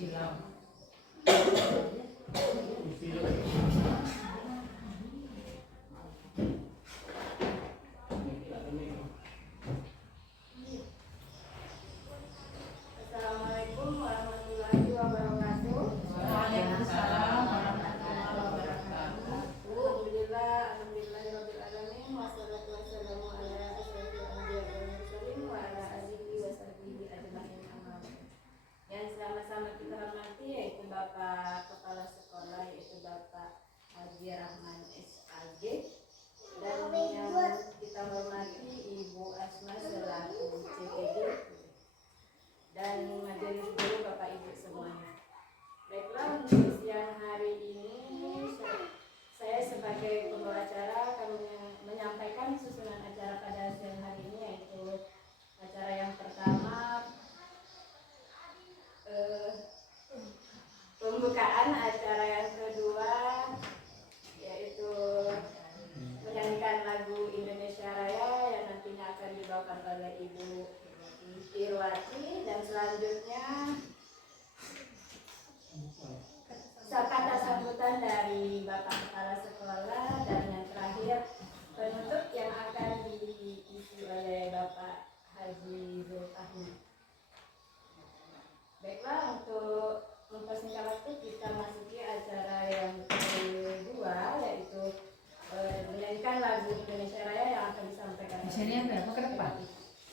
silau. Assalamualaikum warahmatullahi wabarakatuh. Waalaikumsalam warahmatullahi wabarakatuh. Alhamdulillahirabbil alamin wassalatu wassalamu ala asyrofil anbiya'i wal mursalin wa ala alihi wa sahbihi ajmain amma ba'd. Yang sama-sama kita hormati yaitu Bapak Kepala Sekolah yaitu Bapak Haji Rahman SAG dan yang kita hormati Ibu Asma selaku CPD dan majelis guru Bapak Ibu semuanya. Baiklah, untuk siang hari ini saya sebagai pembawa acara akan menyampaikan susunan acara pada siang hari ini, yaitu acara yang pertama pembukaan, acara yang kedua yaitu menyanyikan lagu Indonesia Raya yang nantinya akan dibawakan oleh Ibu Irwati, dan selanjutnya kata sambutan dari Bapak Kepala Sekolah, dan yang terakhir penutup yang akan diisi oleh Bapak Haji Zulfahmi. Baiklah, untuk mempersingkat waktu kita masuki acara yang kedua, yaitu menyanyikan lagu Indonesia Raya yang akan disampaikan. Di sini berapa ke depan?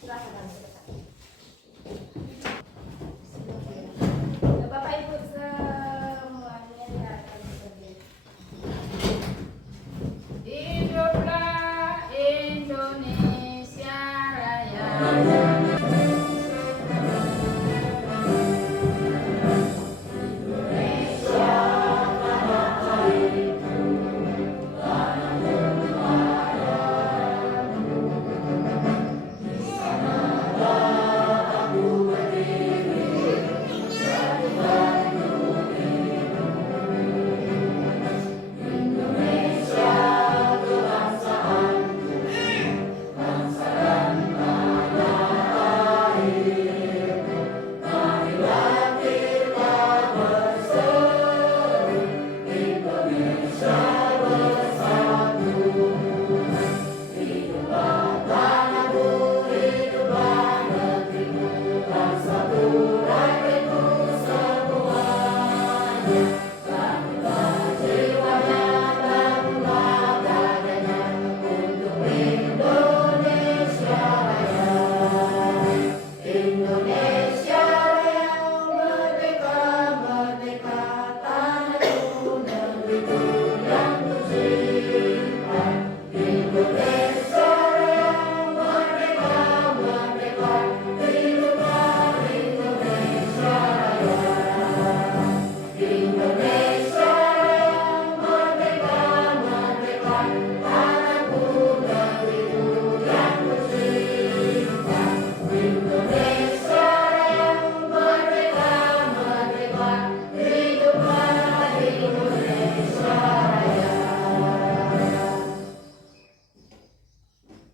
Silahkan ke depan. Bapak Ibu semuanya akan berdiri. Hiduplah Indonesia Raya.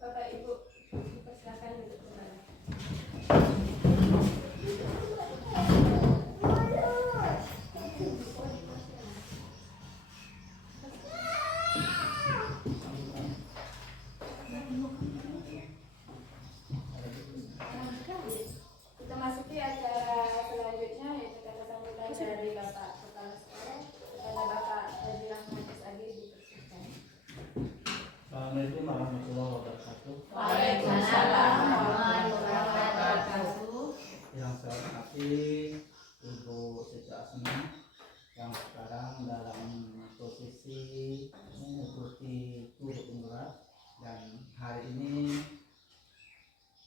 Bapak Ibu dipersilakan duduk kembali. Kita masuki acara selanjutnya, yaitu kata sambutan dari Bapak Kepala Sekolah kepada Bapak Haji Rahman SAG. Dipersilakan. Assalamualaikum warahmatullahi wabarakatuh. Waalaikumsalam warahmatullahi wabarakatuh. Yang saya hormati Ibu Siti Asma yang sekarang dalam posisi mengikuti guru penggerak, dan hari ini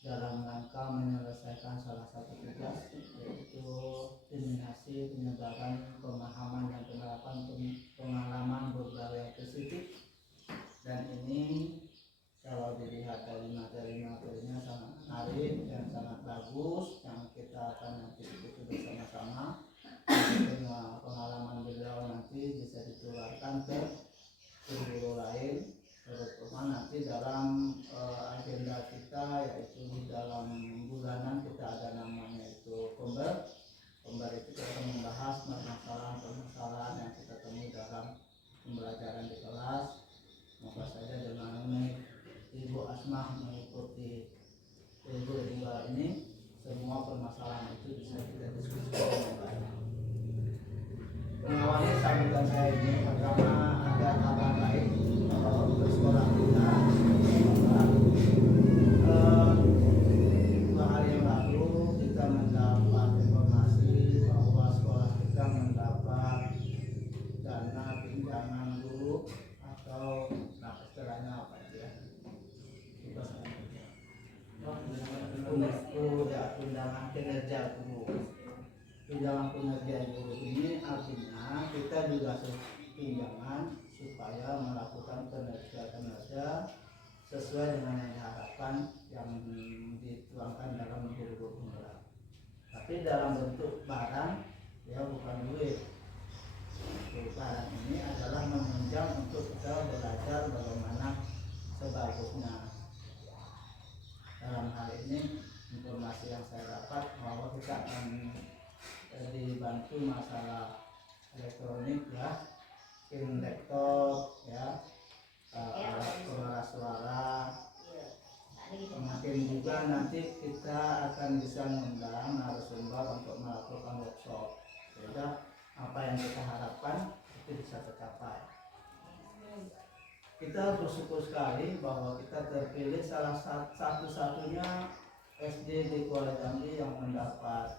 dalam rangka menyelesaikan salah satu tugas, yaitu disseminasi penyebaran pemahaman dan penerapan pengalaman berbudaya positif. Dan ini kalau dilihat dari materi-materinya sangat menarik dan sangat bagus, yang kita akan nanti ikuti bersama-sama. Pengalaman beliau nanti bisa ditularkan ke guru-guru lain, terutama nanti dalam agenda kita, yaitu di dalam bulanan kita ada namanya itu Komber itu kita akan membahas itu bisa kita diskusikan dengan baik. Mengawali sambutan saya ini pertama ada kabar baik untuk sekolah kita. 2 hari yang lalu kita mendapat informasi bahwa sekolah kita mendapat dana pinjaman guru atau istilahnya apa ya? Undangan kinerja guru. Tunjangan kinerja guru ini artinya kita juga pinjaman supaya melakukan kinerja sesuai dengan yang diharapkan yang dituangkan dalam guru penggerak. Tapi dalam bentuk barang, ya bukan duit. Barang ini adalah menunjang untuk kita belajar bagaimana sebagusnya. Dalam hal ini informasi yang saya dapat bahwa kita akan dibantu masalah elektronik ya, pin laptop ya, alat pengeras suara. Mungkin juga nanti kita akan bisa mengundang narasumber untuk melakukan workshop, sehingga apa yang kita harapkan itu bisa tercapai. Kita bersyukur sekali bahwa kita terpilih salah satu-satunya SD di Kuala Jambi yang mendapat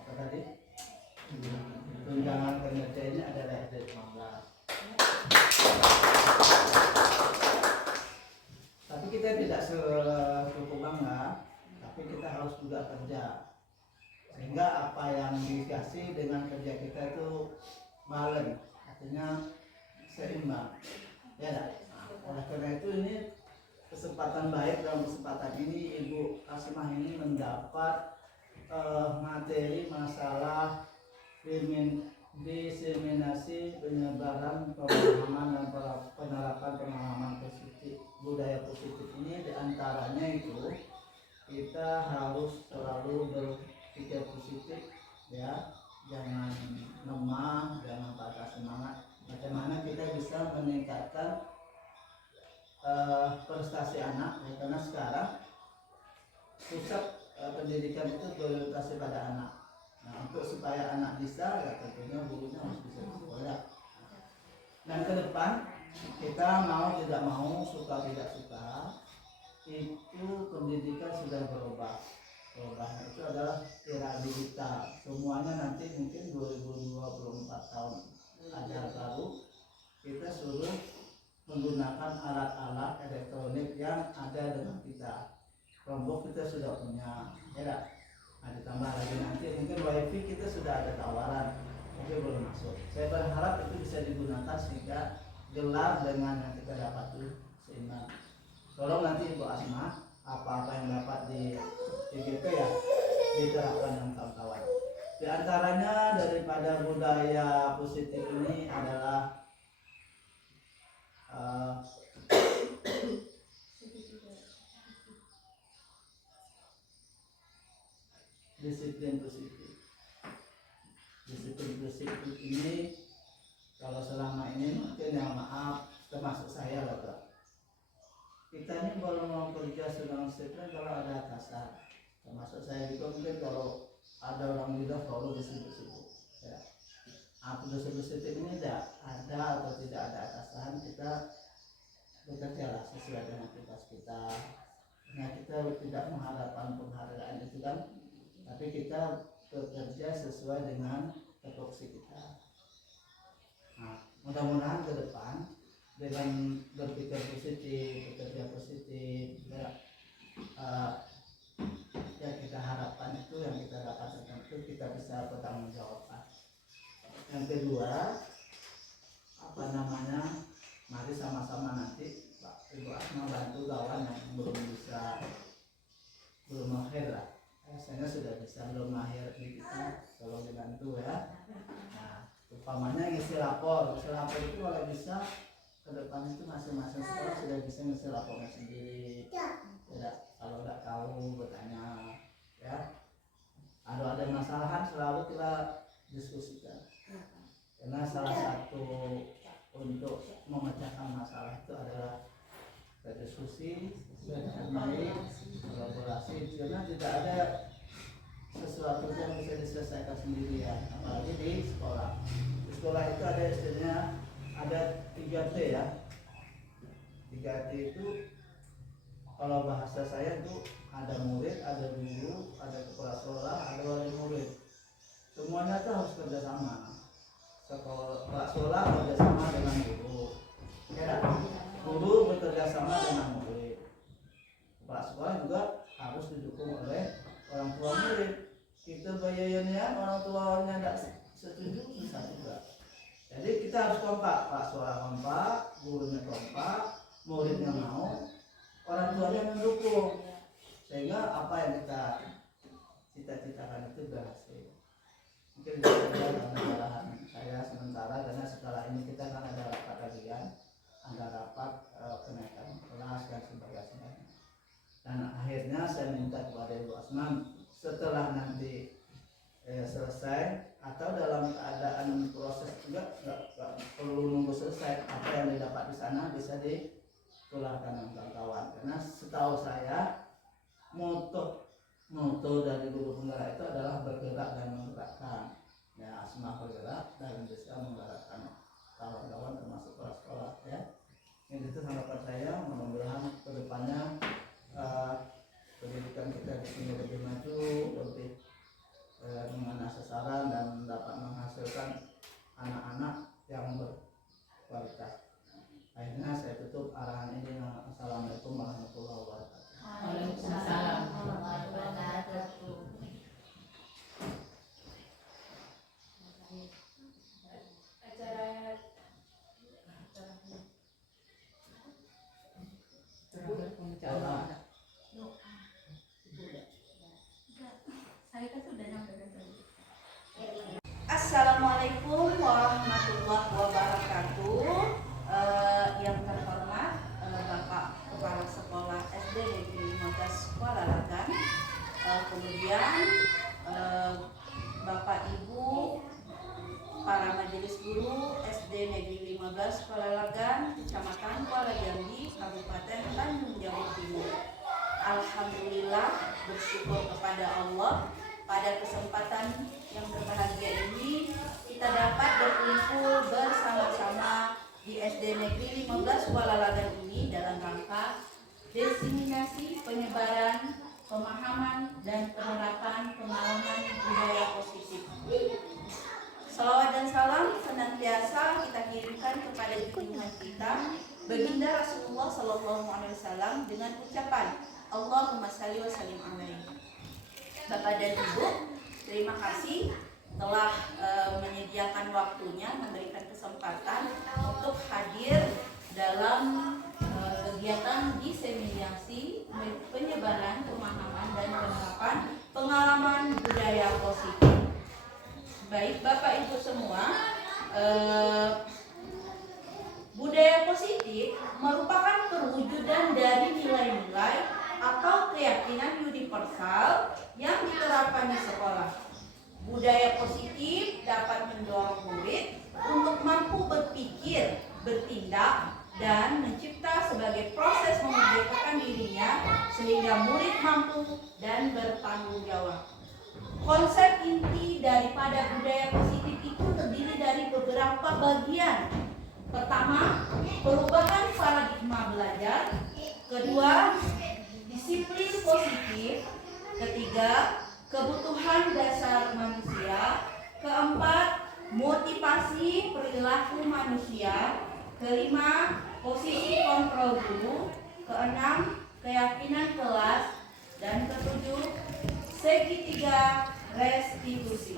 apa tadi? Tunjangan kinerja ini adalah SD 15. Tapi kita tidak cukup bangga, tapi kita harus juga kerja. Sehingga apa yang dikasih dengan kerja kita itu balance, artinya seimbang. Ya, oleh karena itu ini kesempatan baik. Dalam kesempatan ini Ibu Asmah ini mendapat materi masalah diseminasi penyebaran pemahaman dan penerapan pemahaman positif, budaya positif ini diantaranya itu kita harus selalu berpikir positif ya, jangan lemah, jangan patah semangat. Bagaimana kita bisa meningkatkan prestasi anak ya, karena sekarang pusat pendidikan itu berorientasi pada anak. Nah, untuk supaya anak bisa, ya tentunya gurunya harus bisa sekolah. Dan ke depan kita mau tidak mau, suka tidak suka, itu pendidikan sudah berubah. Perubahan itu adalah era digital. Semuanya nanti mungkin 2024 tahun ajar baru kita suruh menggunakan alat-alat elektronik yang ada dengan kita. Chromebook kita sudah punya, ya. Nah, ditambah lagi nanti mungkin wifi kita sudah ada tawaran, mungkin belum masuk. Saya berharap itu bisa digunakan sehingga gelar dengan yang kita dapat itu seimbang. Tolong nanti Ibu Asma apa-apa yang dapat di PGP ya diterapkan dengan kawan-kawan. Di antaranya daripada budaya positif ini adalah disiplin positif. Disiplin positif ini kalau selama ini mungkin yang maaf termasuk saya lah Pak. Kita ini baru mau kerja sedang disiplin kalau ada atasan. Termasuk saya juga mungkin kalau ada orang bilang selalu disibuk-sibuk. Ya. Apa disiplin ini tidak ada atau tidak ada atasan, kita bekerjalah sesuai dengan tugas kita. Nah, kita tidak mengharapkan penghargaan itu kan, tapi kita bekerja sesuai dengan tupoksi kita. Nah, mudah-mudahan ke depan dengan berpikir positif, bekerja positif, ya kita harapkan itu yang kita dapatkan itu kita bisa bertanggung jawab. Yang kedua, apa namanya? Mari sama-sama nanti Pak Ibu Asma bantu kawan yang belum mahir lah. Saya sudah bisa belum mahir di kita, tolong dibantu ya. Nah, umpamanya ngisi lapor itu kalau bisa ke depan itu masing-masing sekolah sudah bisa ngisi lapornya sendiri. Tidak, kalau tidak tahu bertanya ya. Ada masalah selalu kita diskusikan. Karena salah satu untuk memecahkan masalah itu adalah berdiskusi, bermain, kolaborasi. Karena tidak ada sesuatu yang bisa diselesaikan sendirian, apalagi di sekolah. Di sekolah itu ada istilahnya ada 3T ya. 3T itu kalau bahasa saya itu ada murid, ada guru, ada kepala sekolah, ada wali murid. Semuanya itu harus kerjasama. Kepala sekolah kerjasama dengan guru, ya, guru bekerjasama dengan murid. Kepala sekolah juga harus didukung oleh orang tua murid. Kita bayarnya orang tuanya tidak setuju susah juga. Jadi kita harus kompak, Pak sekolah kompak, gurunya kompak, muridnya mau, orang tuanya mendukung, sehingga apa yang kita cita-citakan itu berhasil. Mungkin karena arahan saya sementara, karena setelah ini kita kan ada rapat kajian, ada rapat kenaikan kelas dan sebagainya. Dan akhirnya saya minta kepada Ibu Asman, setelah nanti selesai atau dalam keadaan proses juga nggak perlu nunggu selesai, apa yang didapat di sana bisa ditularkan dengan kawan-kawan. Karena setahu saya moto dari guru penggerak itu adalah bergerak dan menggerakkan. Ya, Asma bergerak dan bisa menggerakkan kawan-kawan termasuk sekolah-sekolah ya. Ini itu harapan saya, mudah-mudahan kedepannya pendidikan kita di sini lebih maju, lebih mengenai sasaran dan dapat menghasilkan anak-anak yang berkualitas. Akhirnya saya tutup arahan ini. Assalamualaikum warahmatullahi wabarakatuh. Waalaikumsalam warahmatullahi wabarakatuh. Assalamualaikum warahmatullahi wabarakatuh. Yang terhormat Bapak Kepala Sekolah SD Negeri 15 Kuala Lagan, kemudian Bapak Ibu para majelis guru SD Negeri 15 Kuala Lagan, Kecamatan Kuala Jambi, Kabupaten Tanjung Jabung Timur. Alhamdulillah, bersyukur kepada Allah, pada kesempatan yang berbahagia ini kita dapat berkumpul bersama-sama di SD Negeri 15 Kuala Lagan ini dalam rangka diseminasi penyebaran pemahaman dan penerapan pengalaman budaya positif. Salawat dan salam senantiasa kita kirimkan kepada junjungan kita baginda Rasulullah SAW dengan ucapan Allahumma shalli wa sallim alaihi. Bapak dan Ibu, terima kasih telah menyediakan waktunya, memberikan kesempatan untuk hadir dalam kegiatan diseminasi penyebaran pemahaman dan penerapan pengalaman budaya positif. Baik Bapak Ibu semua, budaya positif merupakan perwujudan dari nilai-nilai atau keyakinan universal yang diterapkan di sekolah. Budaya positif dapat mendorong murid untuk mampu berpikir, bertindak, dan mencipta sebagai proses memerdekakan dirinya sehingga murid mampu dan bertanggung jawab. Konsep inti daripada budaya positif itu terdiri dari beberapa bagian. Pertama, perubahan paradigma belajar. Kedua, disiplin positif. Ketiga, kebutuhan dasar manusia. Keempat, motivasi perilaku manusia. Kelima, posisi kontrol guru. Keenam, keyakinan kelas. Dan ketujuh, segitiga restitusi.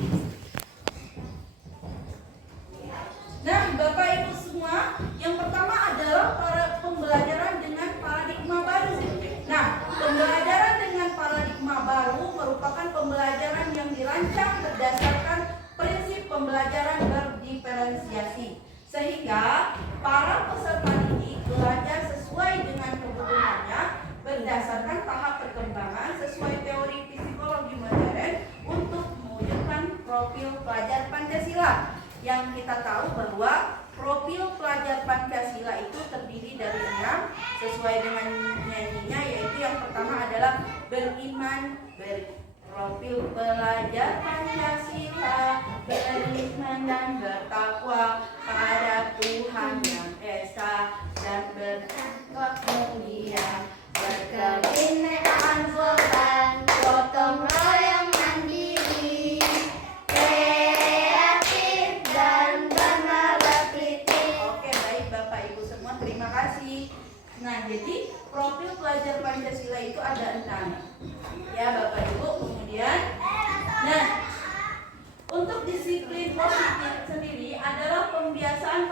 Nah, Bapak Ibu semua, yang pertama adalah pembelajaran dengan paradigma baru. Nah, pembelajaran dengan paradigma baru merupakan pembelajaran yang dirancang berdasarkan prinsip pembelajaran berdiferensiasi, sehingga para peserta didik belajar sesuai dengan kebutuhannya berdasarkan tahap perkembangan sesuai teori psikologi modern untuk mewujudkan profil pelajar Pancasila. Yang kita tahu bahwa profil pelajar Pancasila itu terdiri dari 6 sesuai dengan nyanyinya, yaitu yang pertama adalah beriman, Profil pelajar Pancasila, beriman dan bertakwa pada Tuhan Yang Esa dan berakhlak mulia, berkebinekaan sopan, gotong royong mandiri, kreatif dan bernalar-kritik. Oke, baik Bapak Ibu semua, terima kasih. Nah, jadi profil pelajar Pancasila itu ada 6 ya Bapak Ibu. Kemudian, nah, untuk disiplin positif sendiri adalah pembiasaan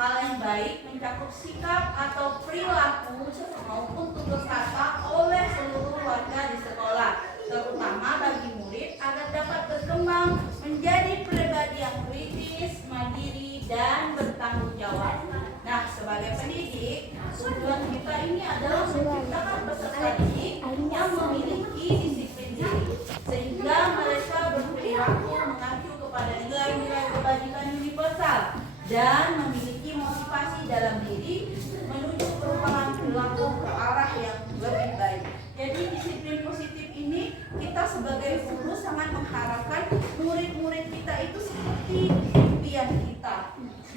hal yang baik mencakup sikap atau perilaku maupun tutur kata oleh seluruh warga di sekolah, terutama bagi murid agar dapat berkembang menjadi pribadi yang kritis, mandiri, dan bertanggung jawab. Nah, sebagai pendidik, tujuan kita ini adalah menciptakan peserta didik yang memiliki disiplin diri, sehingga mereka berperilaku mengacu kepada nilai-nilai kebajikan universal dan memiliki motivasi dalam diri menuju perubahan perilaku ke arah yang lebih baik. Jadi disiplin positif ini kita sebagai guru sangat mengharapkan murid-murid kita itu seperti impian kita,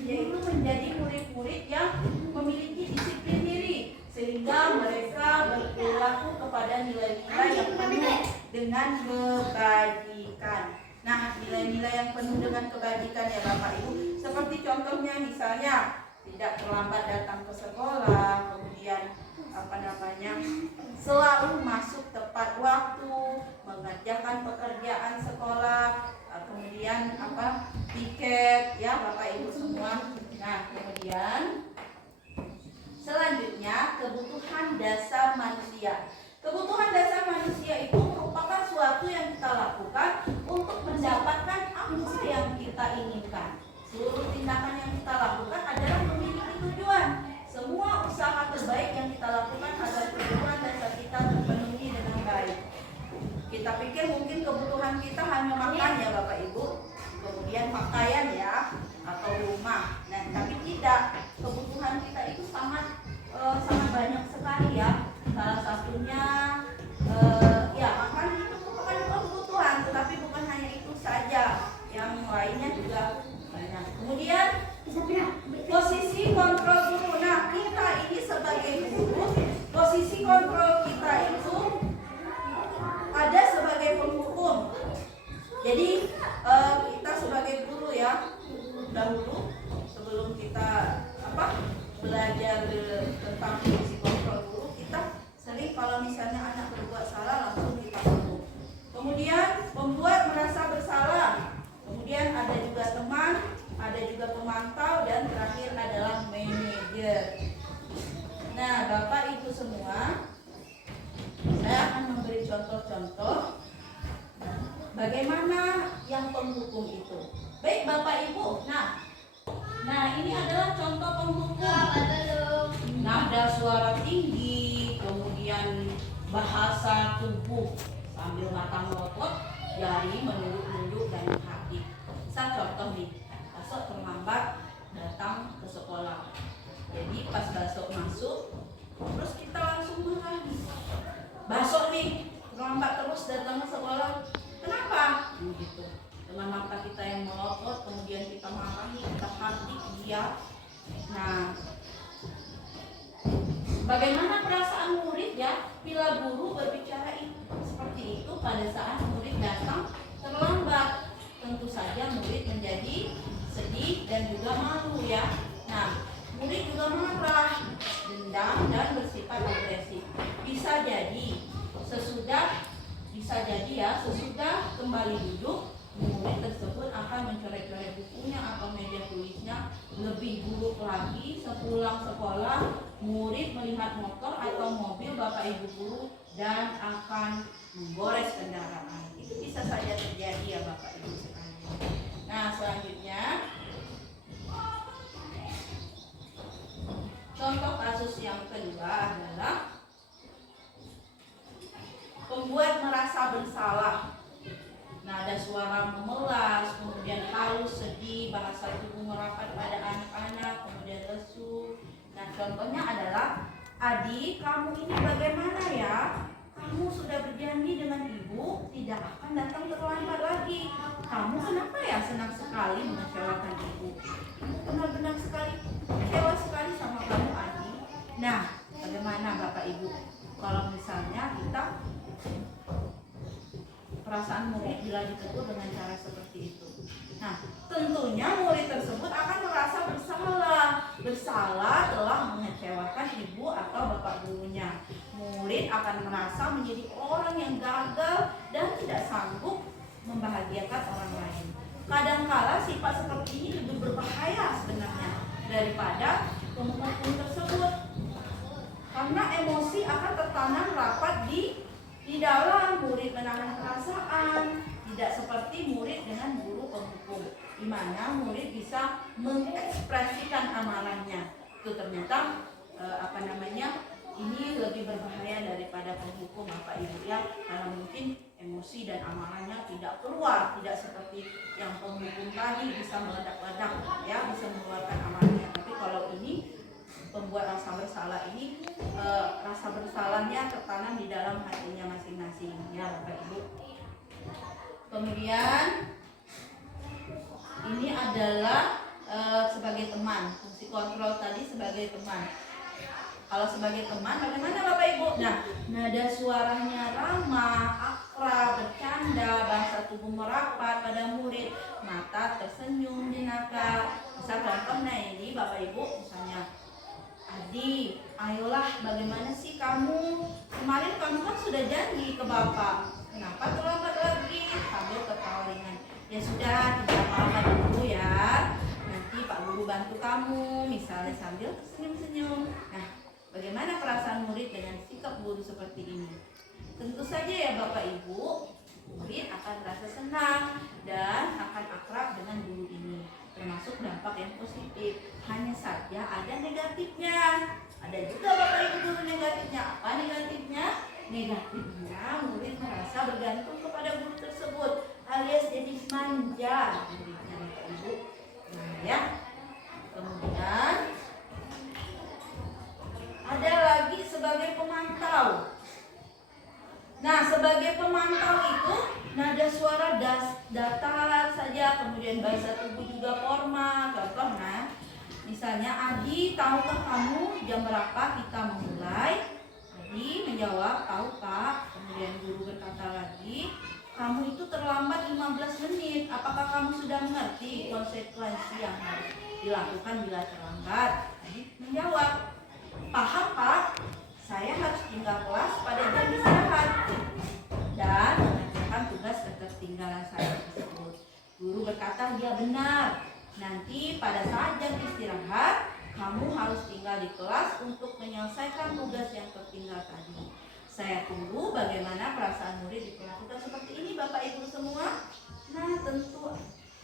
yaitu menjadi murid-murid yang memiliki disiplin diri, sehingga mereka berperilaku kepada nilai-nilai yang penuh dengan kebajikan. Nah, nilai-nilai yang penuh dengan kebajikan ya Bapak Ibu, seperti contohnya misalnya tidak terlambat datang ke sekolah, kemudian selalu masuk tepat waktu, mengerjakan pekerjaan sekolah, kemudian tiket ya Bapak Ibu semua. Nah, kemudian selanjutnya kebutuhan dasar manusia. Kebutuhan dasar manusia itu merupakan suatu yang kita lakukan untuk mendapatkan apa yang kita inginkan. Seluruh tindakan yang kita lakukan adalah memiliki tujuan. Semua usaha terbaik yang kita lakukan agar kebutuhan dasar kita terpenuhi dengan baik. Kita pikir mungkin kebutuhan kita hanya makan ya Bapak Ibu, kemudian pakaian ya, atau rumah. Nah, tapi tidak. Kebutuhan kita itu sangat banyak sekali ya. Salah satunya ya makan itu merupakan kebutuhan, tetapi bukan hanya itu saja. Yang lainnya juga banyak. Kemudian posisi kontrol guru. Nah, kita ini sebagai guru, posisi kontrol kita itu ada sebagai penghukum. Jadi kita sebagai guru ya, dahulu sebelum kita belajar tentang posisi kontrol guru, kita sering kalau misalnya anak berbuat salah langsung kita hukum. Kemudian membuat merasa bersalah. Kemudian ada juga teman, ada juga pemantau, dan terakhir adalah manajer. Nah, Bapak Ibu semua, saya akan memberi contoh-contoh bagaimana yang penghukum itu. Baik Bapak Ibu, nah ini adalah contoh penghukum. Nada suara tinggi, kemudian bahasa tubuh sambil mata melotot, jari menunjuk-nunjuk dan kaki. Misal contoh nih, besok terlambat datang ke sekolah. Jadi pas besok masuk, terus kita langsung marah nih. Besok nih terlambat terus datang ke sekolah. Kenapa? Gitu. Dengan mata kita yang melotot, kemudian kita marahi, kita hardik dia. Nah, bagaimana perasaan murid ya bila guru berbicara seperti itu pada saat murid datang terlambat? Tentu saja murid menjadi sedih dan juga malu ya. Nah, murid juga marah, dendam, dan bersifat agresif. Bisa jadi sesudah kembali duduk, murid tersebut akan mencoret-coret bukunya atau meja tulisnya. Lebih buruk lagi, sepulang sekolah, murid melihat motor atau mobil Bapak Ibu guru dan akan menggores kendaraan. Itu bisa saja terjadi ya Bapak Ibu sekalian. Nah, selanjutnya contoh kasus yang kedua adalah pembuat merasa bersalah. Nada suara memelas, kemudian halus, sedih, bahasa tubuh merapat pada anak-anak, kemudian lesu. Nah, contohnya adalah, "Adik, kamu ini bagaimana ya? kamu sudah berjanji dengan ibu tidak akan datang terlambat lagi. Kamu kenapa ya senang sekali mengecewakan ibu? Ibu benar-benar sekali kecewa sekali sama kamu, Adi. Nah, bagaimana Bapak Ibu kalau misalnya kita perasaan murid bila ditegur dengan cara seperti itu? Nah, tentunya murid tersebut akan merasa bersalah telah mengecewakan ibu atau bapak gurunya. Murid akan merasa menjadi orang yang gagal dan tidak sanggup membahagiakan orang lain. Kadangkala sifat seperti ini lebih berbahaya sebenarnya daripada penghukum tersebut, karena emosi akan tertanam rapat di dalam. Murid menahan perasaan, tidak seperti murid dengan guru penghukum, di mana murid bisa mengekspresikan amalannya. Itu ternyata ini lebih berbahaya daripada penghukum Bapak Ibu ya, karena mungkin emosi dan amalannya tidak keluar, tidak seperti yang penghukum tadi bisa meledak-ledak ya, bisa mengeluarkan amalannya. Tapi kalau ini pembuat rasa bersalah ini, rasa bersalahnya tertanam di dalam hatinya masing-masing ya Bapak Ibu. Kemudian ini adalah sebagai teman, fungsi kontrol tadi sebagai teman. Kalau sebagai teman bagaimana Bapak Ibu? Nah, nada suaranya ramah, akrab, bercanda, bahasa tubuh merapat pada murid, mata tersenyum jenaka. Misal contohnya ini Bapak Ibu, misalnya, Adi, ayolah, bagaimana sih kamu? Kemarin kamu kan sudah janji ke Bapak, kenapa terlambat lagi? Sambil ketawa ringan. Ya sudah, tidak apa-apa dulu ya, nanti Pak Guru bantu kamu, misalnya sambil tersenyum-senyum. Nah, bagaimana perasaan murid dengan sikap guru seperti ini? Tentu saja ya Bapak Ibu, murid akan merasa senang dan akan akrab dengan guru ini, termasuk dampak yang positif. Hanya saja ada negatifnya. Ada juga Bapak Ibu guru negatifnya. Apa negatifnya? Negatifnya murid merasa bergantung kepada guru tersebut, alias jadi manja muridnya Bapak Ibu. Nah ya, kemudian ada lagi sebagai pemantau. Nah, sebagai pemantau itu nada suara datar saja, kemudian bahasa tubuh juga formal. Contoh, nah, misalnya Adi, tahukah kamu jam berapa kita memulai? Adi menjawab, tahu Pak. Kemudian guru berkata lagi, kamu itu terlambat 15 menit. Apakah kamu sudah mengerti konsekuensi yang harus dilakukan bila terlambat? Adi menjawab, paham Pak, saya harus tinggal kelas pada jam istirahat dan mengerjakan tugas ketertinggalan saya tersebut. Guru berkata, ya benar, nanti pada saat jam istirahat kamu harus tinggal di kelas untuk menyelesaikan tugas yang tertinggal tadi. Saya tunggu bagaimana perasaan murid diperlakukan seperti ini Bapak Ibu semua. Nah, tentu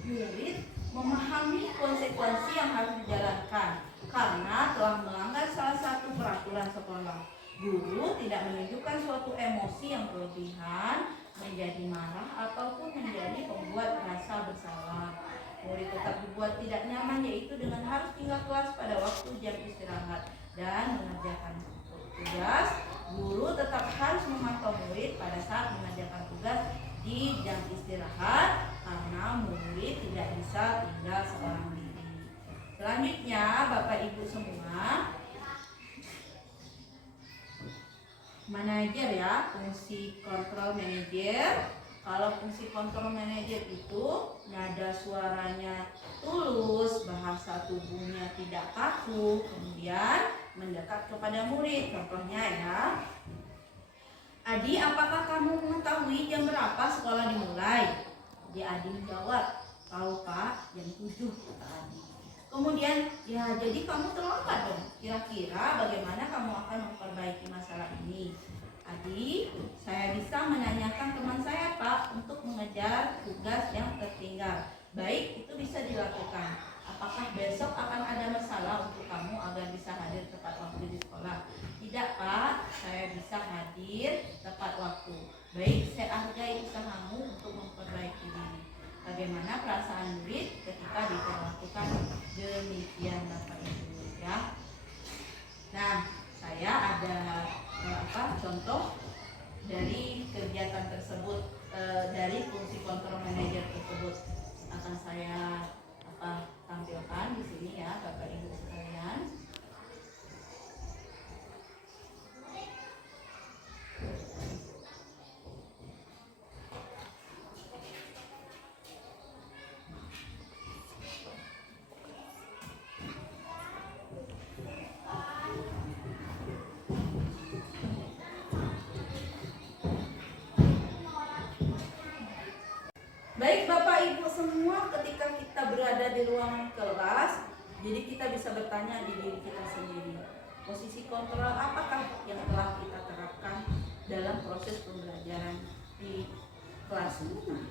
murid memahami konsekuensi yang harus dijalankan karena telah melanggar salah satu peraturan sekolah. Guru tidak menunjukkan suatu emosi yang berlebihan, menjadi marah ataupun menjadi pembuat rasa bersalah. Murid tetap dibuat tidak nyaman, yaitu dengan harus tinggal kelas pada waktu jam istirahat dan mengerjakan tugas. Guru tetap harus memantau murid pada saat mengerjakan tugas di jam istirahat karena murid tidak bisa tinggal seorang diri. Selanjutnya Bapak Ibu semua, manajer ya, fungsi kontrol manajer. Kalau fungsi kontrol manajer itu nada suaranya tulus, bahasa tubuhnya tidak kaku, kemudian mendekat kepada murid. Contohnya ya, Adi, apakah kamu mengetahui jam berapa sekolah dimulai? Adi menjawab, tahu Pak, jam 7, kata Adi. Kemudian, ya jadi kamu terlambat dong. Kira-kira bagaimana kamu akan memperbaiki masalah ini? Adi, saya bisa menanyakan teman saya Pak untuk mengejar tugas yang tertinggal. Baik, itu bisa dilakukan. Apakah besok akan ada masalah untuk kamu agar bisa hadir tepat waktu di sekolah? Tidak Pak, saya bisa hadir tepat waktu. Baik, saya hargai usahamu untuk memperbaiki diri. Bagaimana perasaan murid ketika diperlakukan demikian Bapak Ibu ya. Nah, saya ada contoh dari kegiatan tersebut, dari fungsi kontrol manajer tersebut akan saya tampilkan di sini ya Bapak Ibu sekalian. Baik Bapak Ibu semua, ketika kita berada di ruangan kelas, jadi kita bisa bertanya di diri kita sendiri, posisi kontrol apakah yang telah kita terapkan dalam proses pembelajaran di kelas ini?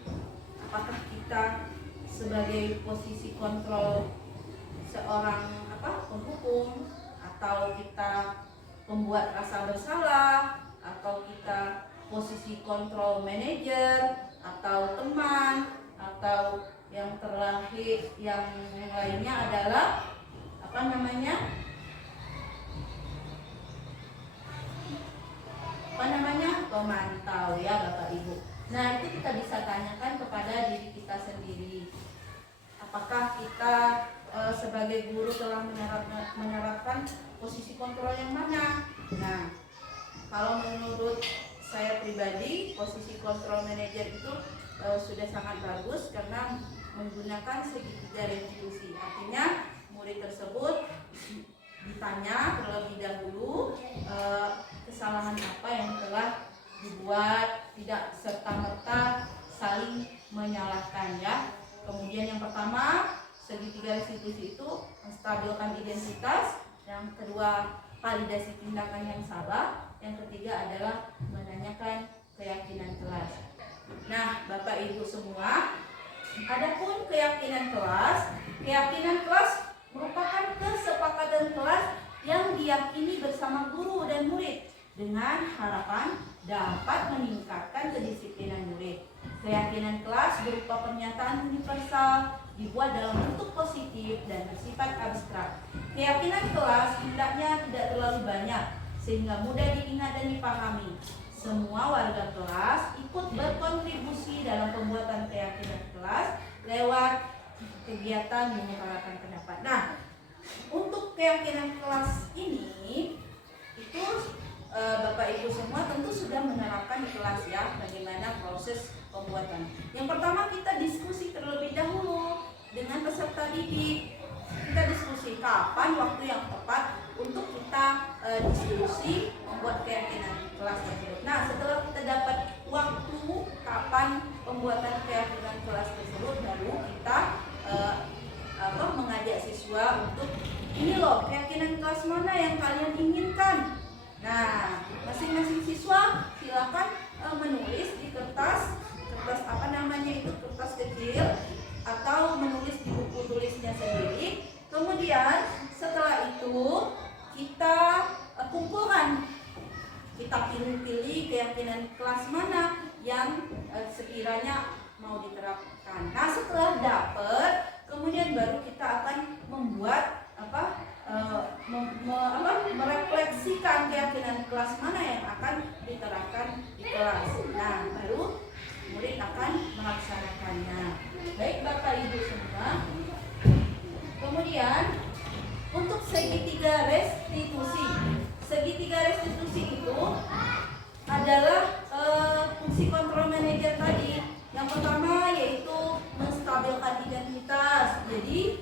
Apakah kita sebagai posisi kontrol seorang penghukum, atau kita pembuat rasa bersalah, atau kita posisi kontrol manajer, atau teman, atau yang terakhir yang lainnya adalah pemantau ya Bapak Ibu. Nah, itu kita bisa tanyakan kepada diri kita sendiri. Apakah kita sebagai guru telah menerapkan posisi kontrol yang mana? Nah, kalau menurut saya pribadi, posisi kontrol manajer itu sudah sangat bagus karena menggunakan segitiga restitusi. Artinya murid tersebut ditanya terlebih dahulu kesalahan apa yang telah dibuat, tidak serta-merta saling menyalahkan ya. Kemudian yang pertama, segitiga restitusi itu menstabilkan identitas. Yang kedua, validasi tindakan yang salah. Yang ketiga adalah menanyakan keyakinan kelas. Nah, Bapak Ibu semua, adapun keyakinan kelas merupakan kesepakatan kelas yang diyakini bersama guru dan murid dengan harapan dapat meningkatkan kedisiplinan murid. Keyakinan kelas berupa pernyataan universal, dibuat dalam bentuk positif dan bersifat abstrak. Keyakinan kelas hendaknya tidak terlalu banyak sehingga mudah diingat dan dipahami. Semua warga kelas ikut berkontribusi dalam pembuatan keyakinan kelas lewat kegiatan menyuarakan pendapat. Nah, untuk keyakinan kelas ini itu Bapak Ibu semua tentu sudah menerapkan di kelas ya bagaimana proses pembuatan. Yang pertama, kita diskusi terlebih dahulu dengan peserta didik. Kita diskusi kapan waktu yang tepat untuk kita diskusi membuat keyakinan kelas tersebut. Nah, setelah kita dapat waktu kapan pembuatan keyakinan kelas tersebut, baru kita mengajak siswa untuk ini loh keyakinan kelas mana yang kalian inginkan. Nah, masing-masing siswa silakan menulis di kertas kertas kecil atau menulis di buku tulisnya sendiri. Kemudian setelah itu kita kumpulkan, kita pilih keyakinan kelas mana yang sekiranya mau diterapkan. Nah, setelah dapat, kemudian baru kita akan membuat merefleksikan keyakinan kelas mana yang akan diterapkan di kelas. Nah, baru murid akan melaksanakannya. Baik Bapak Ibu semua. Kemudian untuk segitiga restitusi. Segitiga restitusi itu adalah fungsi kontrol manajer tadi. Yang pertama yaitu menstabilkan identitas. Jadi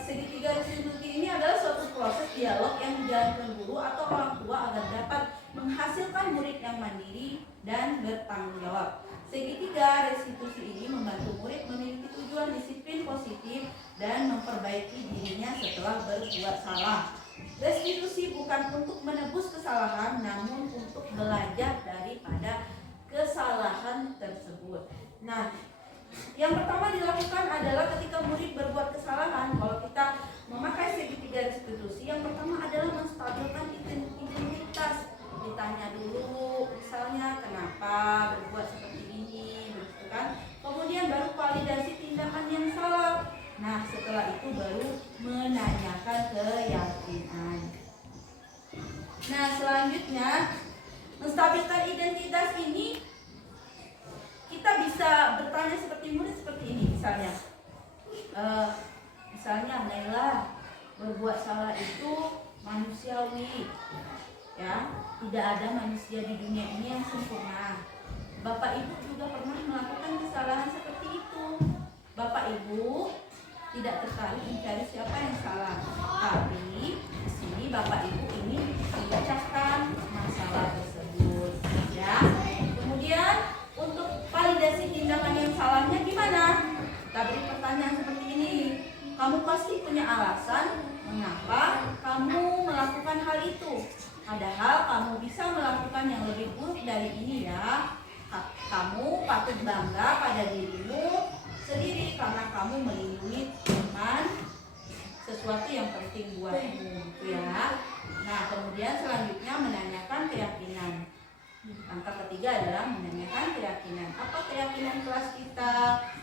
segitiga restitusi ini adalah suatu proses dialog yang dijalankan guru atau orang tua agar dapat menghasilkan murid yang mandiri dan bertanggung jawab. Segitiga restitusi ini membantu murid memiliki tujuan disiplin positif dan memperbaiki dirinya setelah berbuat salah. Restitusi bukan untuk menebus kesalahan, namun untuk belajar daripada kesalahan tersebut. Nah, yang pertama dilakukan adalah ketika murid berbuat kesalahan. Kalau kita memakai segitiga restitusi, yang pertama adalah menstabilkan identitas. Ditanya dulu, misalnya kenapa berbuat seperti ini, begitu kan? Kemudian baru validasi tindakan yang salah. Nah, setelah itu baru menanyakan keyakinan. Nah, selanjutnya menstabilkan identitas misalnya Naila berbuat salah itu manusiawi, ya, tidak ada manusia di dunia ini yang sempurna. Bapak Ibu juga pernah melakukan kesalahan seperti itu. Bapak Ibu tidak tertarik mencari siapa yang salah, tapi di sini Bapak Ibu ini memecahkan masalah tersebut, ya. Kemudian untuk validasi tindakan yang salahnya gimana? Kita beri pertanyaan seperti ini. Kamu pasti punya alasan mengapa kamu melakukan hal itu. Padahal kamu bisa melakukan yang lebih buruk dari ini, ya. Kamu patut bangga pada dirimu sendiri karena kamu melindungi teman, sesuatu yang penting buatmu, ya. Nah, kemudian selanjutnya menanyakan keyakinan. Langkah ketiga adalah menanyakan keyakinan. Apa keyakinan kelas kita?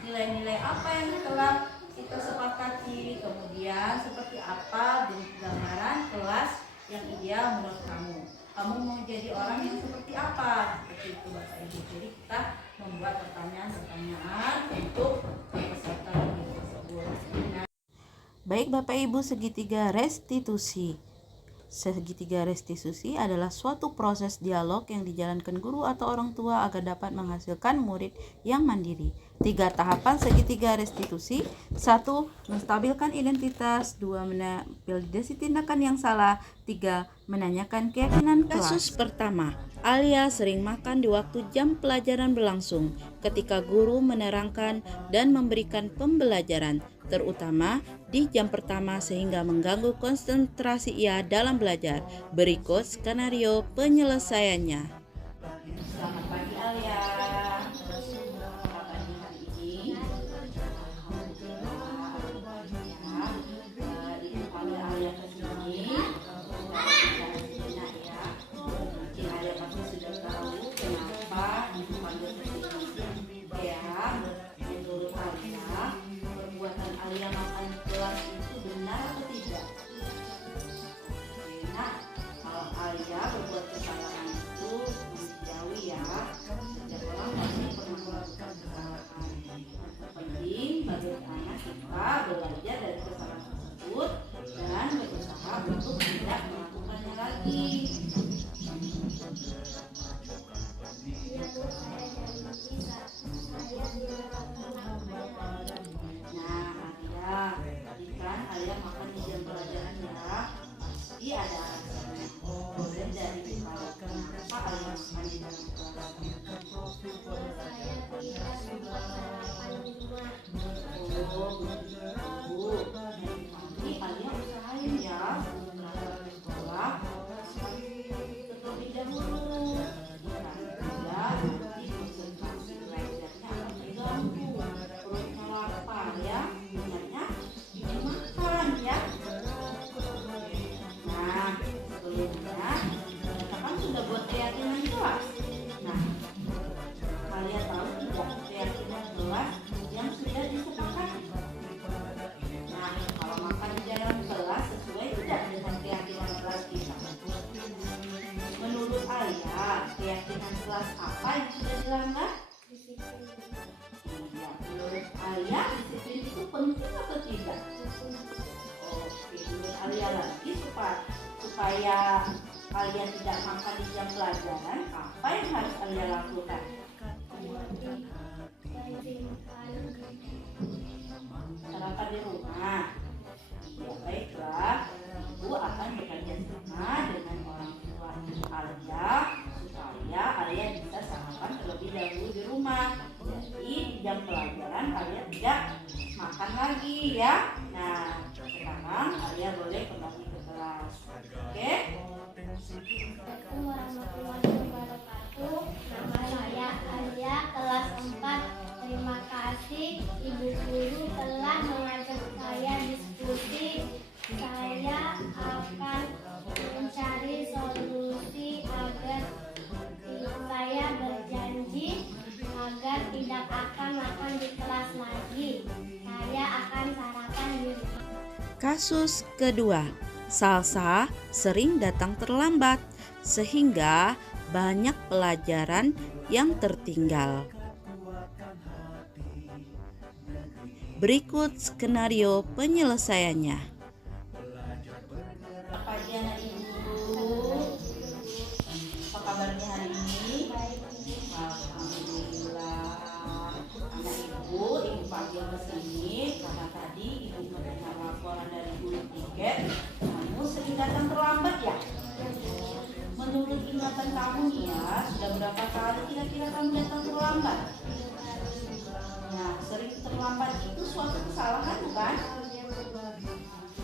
Nilai-nilai apa yang telah kita sepakati? Kemudian seperti apa gambaran kelas yang ideal menurut kamu? Kamu mau jadi orang yang seperti apa? Seperti itu Bapak Ibu. Jadi kita membuat pertanyaan-pertanyaan untuk peserta didik tersebut. Baik Bapak Ibu, segitiga restitusi. Segitiga restitusi adalah suatu proses dialog yang dijalankan guru atau orang tua agar dapat menghasilkan murid yang mandiri. 3 tahapan segitiga restitusi. 1. Menstabilkan identitas. 2. Validasi tindakan yang salah. 3. Menanyakan keyakinan kelas. Kasus pertama, Alia sering makan di waktu jam pelajaran berlangsung ketika guru menerangkan dan memberikan pembelajaran, terutama di jam pertama sehingga mengganggu konsentrasi ia dalam belajar. Berikut skenario penyelesaiannya. Selamat pagi Alia. Apa pagi hari ini? Dipanggil Alia ke sini. Mungkin Alia pasti sudah tahu kenapa dipanggil ke sini. Ya, menurut Alia, perbuatan Alia makan di kelas itu benar atau tidak? Nah, kalau Alia berbuat kesalahan itu manusiawi, ya. Setiap orang pasti pernah melakukan kesalahan. Penting bagaimana kita belajar dari kesalahan tersebut dan berusaha untuk tidak melakukannya lagi. Nah, Alia, tadi kan Alia makan di jam pelajaran, ya. Pasti ada alasannya. Kemudian dari kenapa Alia makan di dalam kelas? Oh, begitu. Ini Alia usahain, ya, berangkat ke sekolah terlebih dahulu. Karena nanti konsentrasi belajarnya akan terganggu. Perutnya lapar, ya. Misalnya ingin makan, ya. Nah, sebelumnya kita kan sudah buat keyakinan kelas. Nah, kalian tahu tidak keyakinan kelas yang sudah disepakati? Nah, kalau makan di dalam kelas sesuai tidak dengan keyakinan kelas kita? Menurut Alia, keyakinan kelas apa yang sudah dilanggar? Iya, menurut Alia disiplin itu penting atau tidak? Oke, menurut Alia lagi supaya Alia tidak makan di jam pelajaran, apa yang harus Alia lakukan? Sarapan di rumah. Ya, baiklah. Ibu akan bekerja sama dengan orang tua Alia supaya Alia bisa sarapan terlebih dahulu di rumah. Jadi di jam pelajaran Alia tidak makan lagi, ya. Nah, sekarang Alia boleh kembali ke kelas. Oke? Assalamualaikum warahmatullahi wabarakatuh. Nama saya Alia, kelas 4. Terima kasih Ibu Guru telah mengajak saya diskusi. Saya akan mencari solusi agar saya berjanji agar tidak akan makan di kelas lagi. Saya akan sarapan di rumah. Kasus kedua, Salsa sering datang terlambat sehingga banyak pelajaran yang tertinggal. Berikut skenario penyelesaiannya. Pagi anak ibu, apa kabarnya hari ini? Alhamdulillah. Anak ibu panggil ke sini karena tadi ibu mendengar laporan dari guru tiket, kamu sering datang terlambat ya? Menurut ingatan kamu nih ya, sudah berapa kali kira-kira kamu datang terlambat? Nah, sering terlambat itu suatu kesalahan bukan?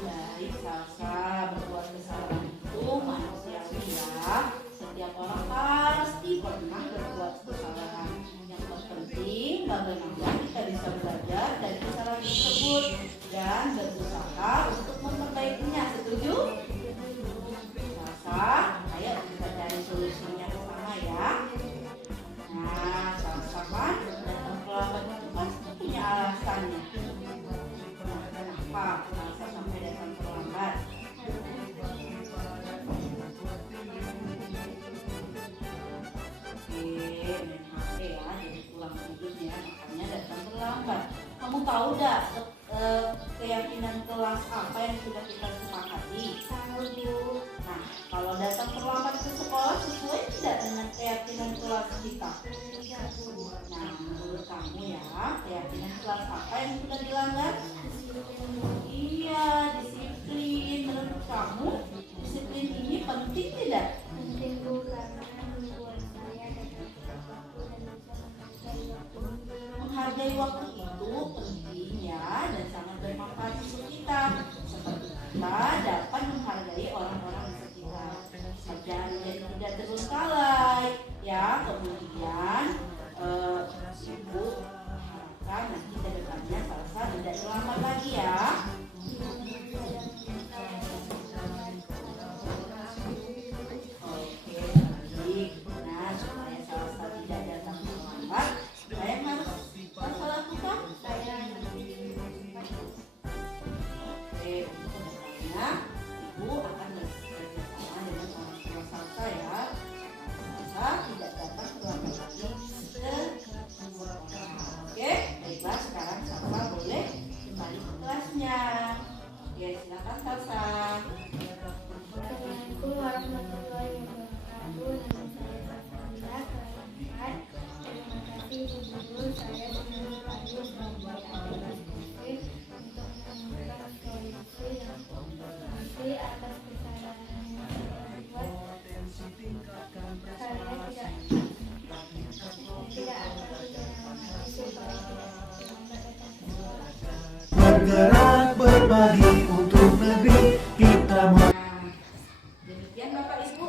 Baik, Salsa, berbuat kesalahan itu manusiawi ya. Setiap orang pasti pernah berbuat kesalahan. Yang terpenting bagaimana kita bisa belajar dari kesalahan tersebut dan berusaha untuk memperbaikinya. Setuju? Salsa, ayo kita cari solusinya bersama ya. Nah, Salsa kan datang terlambat itu pasti punya alasannya. Nah, kenapa Salsa sampai datang terlambat? Main HP ya, jadi pulang tidurnya, makanya datang terlambat. Kamu tahu dah keyakinan kelas apa yang sudah kita sepakati? Nah, kalau datang terlambat ke sekolah sesuai tidak dengan keyakinan kelas kita? Nah, menurut kamu ya, keyakinan kelas apa yang sudah dilanggar? Iya, disiplin. Menurut kamu, disiplin ini penting tidak? Penting Bu, karena membuat saya dapat waktu dan bisa menghargai waktu. Menghargai waktu itu penting ya dan sangat bermanfaat untuk kita. Seperti kita dapat menghargai orang-orang di sekitar. Jangan jadi tidak terbengkalai ya. Kemudian ibu harapkan nanti ke depannya Salsa tidak terlambat lagi ya. Oke, baik. Nah, supaya Salsa tidak datang terlambat, apa yang harus Salsa lakukan? Oke, untuk kedepannya ibu akan bekerja sama dengan orang tua Salsa ya. Salsa tidak datang terlambat lagi ke sekolah. Oke, baiklah, sekarang Salsa boleh kembali ke kelasnya. Oke, silakan Salsa. Assalamualaikum warahmatullahi wabarakatuh. Nama saya Safira, kelas 4. Terima kasih Bu Guru, saya senang sekali sebagai adik diskusi untuk menemukan solusi atas kesalahan yang saya buat. Saya tidak akan mengulangi supaya tidak terlambat datang ke sekolah. Bergerak berbagi untuk negeri kita. Nah, demikian Bapak Ibu,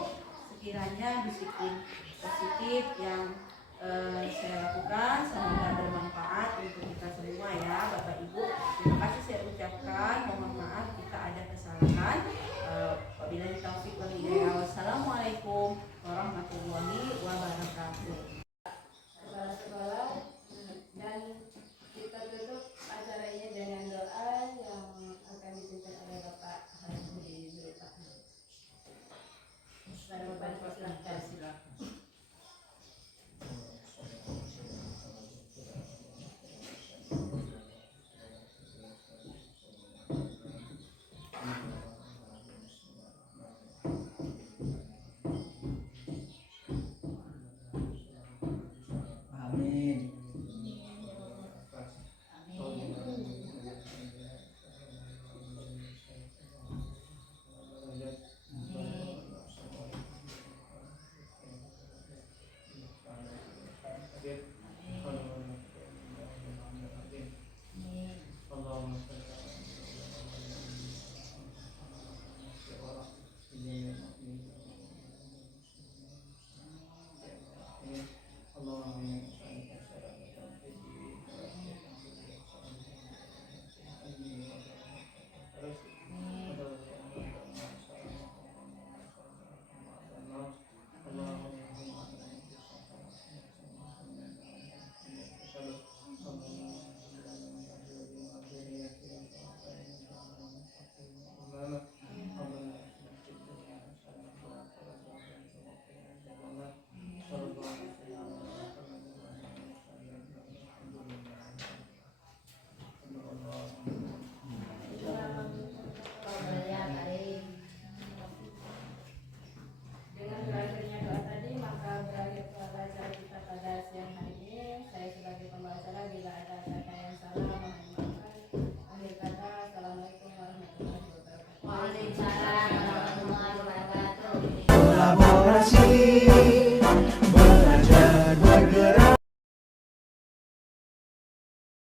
sekiranya disiplin positif yang saya lakukan semoga